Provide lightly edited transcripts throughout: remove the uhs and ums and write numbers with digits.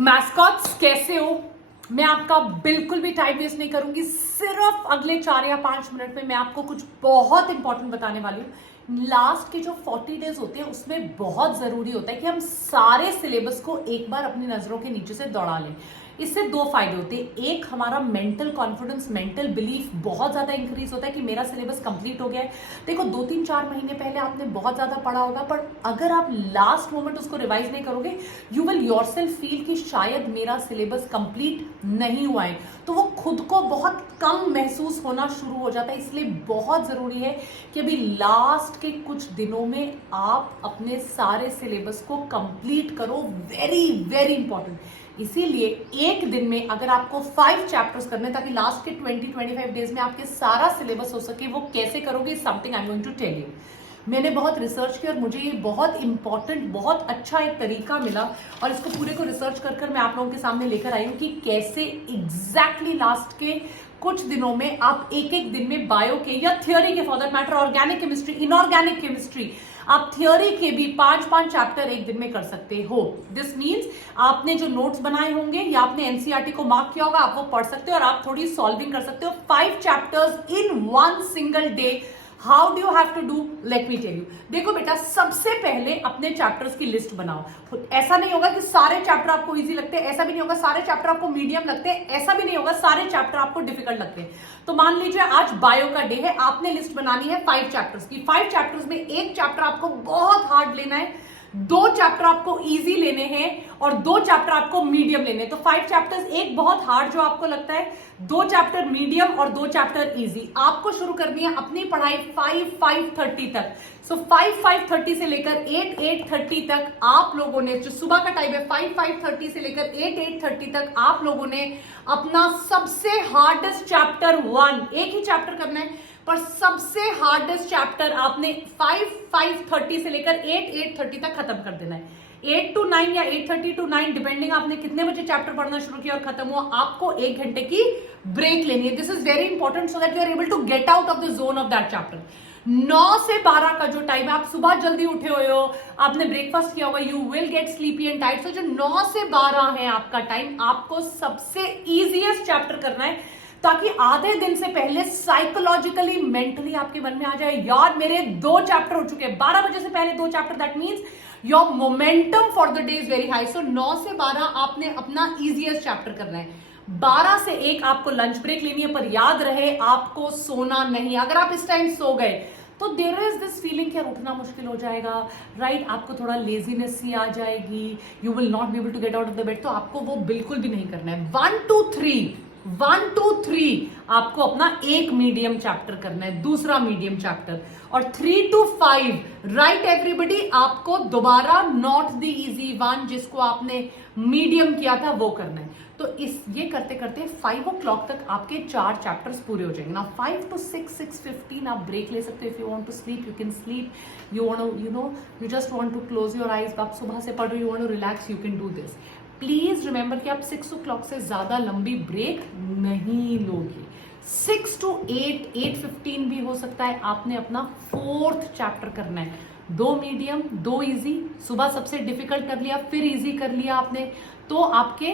Mascots कैसे हो? मैं आपका बिल्कुल भी टाइम वेस्ट नहीं करूंगी। सिर्फ अगले 4 या 5 मिनट में मैं आपको कुछ बहुत इंपॉर्टेंट बताने वाली हूँ। लास्ट के जो 40 डेज होते हैं उसमें बहुत जरूरी होता है कि हम सारे सिलेबस को एक बार अपनी नजरों के नीचे से दौड़ा लें। इससे दो फायदे होते हैं। एक, हमारा मेंटल कॉन्फिडेंस, मेंटल बिलीफ बहुत ज्यादा इंक्रीज होता है कि मेरा सिलेबस कंप्लीट हो गया है। देखो 2-3-4 महीने पहले आपने बहुत ज्यादा पढ़ा होगा, पर अगर आप लास्ट मोमेंट उसको रिवाइज नहीं करोगे, यू विल योरसेल्फ फील कि शायद मेरा सिलेबस कंप्लीट नहीं हुआ है। तो वो खुद को बहुत कम महसूस होना शुरू हो जाता है। इसलिए बहुत जरूरी है कि अभी लास्ट के कुछ दिनों में आप अपने सारे सिलेबस को कंप्लीट करो। Very very important. इसीलिए एक दिन में अगर आपको 5 चैप्टर्स करने ताकि लास्ट के 20-25 डेज में आपके सारा सिलेबस हो सके, वो कैसे करोगे, something I am going to tell you. मैंने बहुत रिसर्च किया और मुझे ये बहुत इंपॉर्टेंट, बहुत अच्छा एक तरीका मिला और इसको पूरे को रिसर्च कर मैं आप लोगों के सामने लेकर आई हूं कि कैसे एग्जैक्टली लास्ट के कुछ दिनों में आप एक एक दिन में बायो के या थियोरी के, for that matter organic chemistry, inorganic chemistry, आप थियोरी के भी 5-5 चैप्टर एक दिन में कर सकते हो। दिस मीन्स आपने जो नोट्स बनाए होंगे या आपने एनसीईआरटी को मार्क किया होगा, आप वो पढ़ सकते हो और आप थोड़ी सॉल्विंग कर सकते हो। 5 chapters in 1 single day. How do you have to do, let me tell you. देखो बेटा, सबसे पहले अपने चैप्टर्स की लिस्ट बनाओ। ऐसा नहीं होगा कि सारे चैप्टर आपको इजी लगते हैं, ऐसा भी नहीं होगा सारे चैप्टर आपको मीडियम लगते हैं, ऐसा भी नहीं होगा सारे चैप्टर आपको डिफिकल्ट लगते हैं। तो मान लीजिए आज बायो का डे है, आपने लिस्ट बनानी है 5 चैप्टर्स की। 5 चैप्टर्स में एक चैप्टर आपको बहुत हार्ड लेना है, 2 चैप्टर आपको इजी लेने हैं और 2 चैप्टर आपको मीडियम लेने हैं। तो 5 चैप्टर्स, एक बहुत हार्ड जो आपको लगता है, 2 चैप्टर मीडियम और 2 चैप्टर इजी। आपको शुरू करनी है अपनी पढ़ाई 5-5:30 तक। सो 5-5:30 से लेकर 8-8:30 तक आप लोगों ने, जो सुबह का टाइम है, 5-5:30 से लेकर 8-8:30 तक आप लोगों ने अपना सबसे हार्डेस्ट चैप्टर 1, एक ही चैप्टर करना है, पर सबसे हार्डेस्ट चैप्टर आपने 5-5:30 से लेकर 8-8:30 तक खत्म कर देना है। 8 to 9 या 8:30 to 9 डिपेंडिंग आपने कितने बजे चैप्टर पढ़ना शुरू किया और खत्म हुआ, आपको 1 घंटे की ब्रेक लेनी है। This is very important so that you are able to get out of the zone of that chapter. 9 से 12 का जो टाइम है, आप सुबह जल्दी उठे हुए हो, आपने ब्रेकफास्ट किया होगा, you will get sleepy and tight. So जो 9 से 12 है आपका टाइम, आपको सबसे इजीएस्ट चैप्टर करना है ताकि आधे दिन से पहले साइकोलॉजिकली, मेंटली आपके मन में आ जाए, यार मेरे 2 चैप्टर हो चुके हैं, 12 बजे से पहले 2 chapter, that means your momentum for the day is very high. So 9 से 12 आपने अपना इजीएस्ट चैप्टर करना है। 12 से 1 आपको लंच ब्रेक लेनी है, पर याद रहे आपको सोना नहीं। अगर आप इस टाइम सो गए तो देयर इज दिस फीलिंग कि यार उठना मुश्किल हो जाएगा, राइट? आपको थोड़ा लेजीनेस सी आ जाएगी, you will not be able to get out of the bed. तो आपको वो बिल्कुल भी नहीं करना है। 1-2-3 आपको अपना एक मीडियम चैप्टर करना है, दूसरा मीडियम चैप्टर, और 3-5 राइट एवरीबडी, आपको दोबारा नॉट द इजी वन जिसको आपने मीडियम किया था वो करना है। तो ये करते करते 5 o'clock तक आपके 4 चैप्टर्स पूरे हो जाएंगे ना। 5 to 6-6:15 आप ब्रेक ले सकते हो। If you want to sleep you can sleep, you want you just want to close your eyes, आप सुबह से पढ़ रहे हो, you want to relax, you can do this. Please remember कि आप 6 o'clock से ज्यादा लंबी ब्रेक नहीं लोगे। 6 to 8-8:15 भी हो सकता है। आपने अपना 4th चैप्टर करना है, 2 मीडियम 2 इजी। सुबह सबसे डिफिकल्ट कर लिया, फिर इजी कर लिया आपने, तो आपके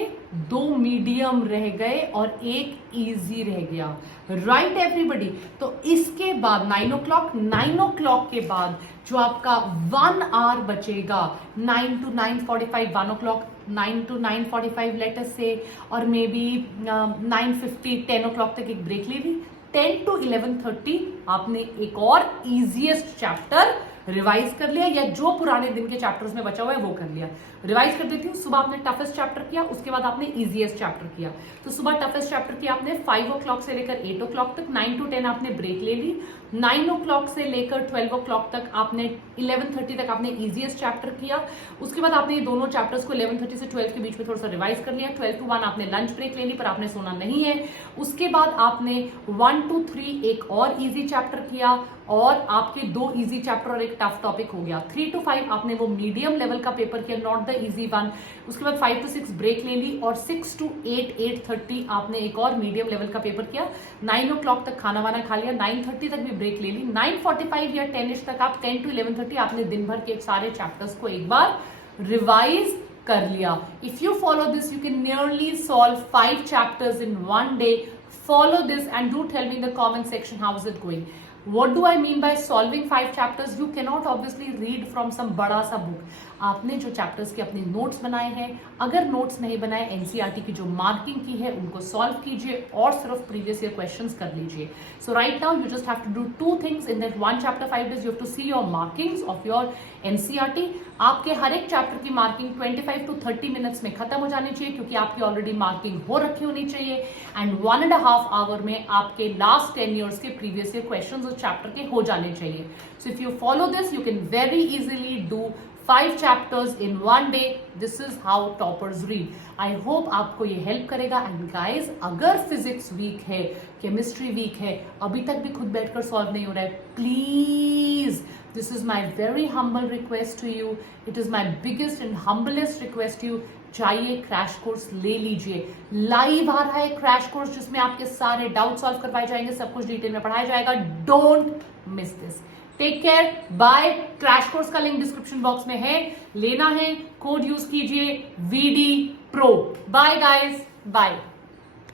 2 मीडियम रह गए और 1 इजी रह गया, राइट एवरीबody। तो इसके बाद 9 o'clock के बाद जो आपका 1 hour बचेगा, 9 to 9:45, 1 o'clock, 9 to 9:45 let us से, और मे बी 9:50, 10 o'clock तक एक ब्रेक ले ली। 10 to 11:30 आपने एक और इजीएस्ट चैप्टर रिवाइज कर लिया, या जो पुराने दिन के चैप्टर्स में बचा हुआ है वो कर लिया। रिवाइज कर देती हूँ। सुबह आपने टफेस्ट चैप्टर किया, उसके बाद आपने इजीएस्ट चैप्टर किया। तो सुबह टफेस्ट चैप्टर किया आपने 5 o'clock से लेकर 8 o'clock तक, 9 to 10 आपने ब्रेक ले ली। 9 o'clock से लेकर 12 o'clock तक आपने, 11:30 तक आपने इजीएस्ट चैप्टर किया। उसके बाद आपने ये दोनों चैप्टर्स को 11:30 से 12 के बीच में थोड़ा सा रिवाइज कर लिया। 12 to 1 आपने लंच ब्रेक ले ली, पर आपने सोना नहीं है। उसके बाद आपने 1 to 3 एक और इजी चैप्टर किया, और आपके 2 इजी चैप्टर और एक टफ टॉपिक हो गया। 3 to 5 आपने वो मीडियम लेवल का पेपर किया, नॉट द इजी वन। उसके बाद 5 to 6 ब्रेक ले ली, और 6 to 8-8:30 आपने एक और मीडियम लेवल का पेपर किया। 9 o'clock तक खाना वाना खा लिया, 9:30 तक भी ब्रेक ले ली। 9:45 या 10ish तक आप, 10 to 11:30 आपने दिन भर के सारे चैप्टर्स को एक बार रिवाइज कर लिया. If you follow this, you can nearly solve 5 chapters in one day. Follow this and do tell me in the comment section how is it going. What do I mean by solving 5 chapters? You cannot obviously read from some बड़ा सा book. आपने जो chapters के अपने notes बनाए हैं, अगर notes नहीं बनाए, एनसीईआरटी की जो मार्किंग की है उनको सॉल्व कीजिए और सिर्फ प्रीवियस ईयर क्वेश्चंस कर लीजिए. So right now you just have to do 2 things in that 1 chapter 5 days. You have to see your markings of your NCERT. आपके हर एक चैप्टर की मार्किंग 25 to 30 मिनट्स में खत्म हो जानी चाहिए क्योंकि आपकी ऑलरेडी मार्किंग हो रखी होनी चाहिए. एंड 1.5 आवर में आपके लास्ट 10 ईयर्स के प्रीवियस ईयर क्वेश्चंस उस चैप्टर के हो जाने चाहिए. So if you follow this, you can very easily do 5 chapters in one day. This is how toppers read. I hope आपको ये हेल्प करेगा. एंड गाइज, अगर फिजिक्स वीक है, केमिस्ट्री वीक है, अभी तक भी खुद बैठकर सॉल्व नहीं हो रहा है, please, this is my very humble request to you. It is my biggest and humblest request to you. चाहिए क्रैश कोर्स ले लीजिए. लाइव आ रहा है क्रैश कोर्स जिसमें आपके सारे डाउट सॉल्व करवाए जाएंगे, सब कुछ डिटेल में पढ़ाया जाएगा. Don't miss this. Take care, bye. Crash course का लिंक डिस्क्रिप्शन बॉक्स में है, लेना है कोड यूज कीजिए VD Pro. Bye guys, bye.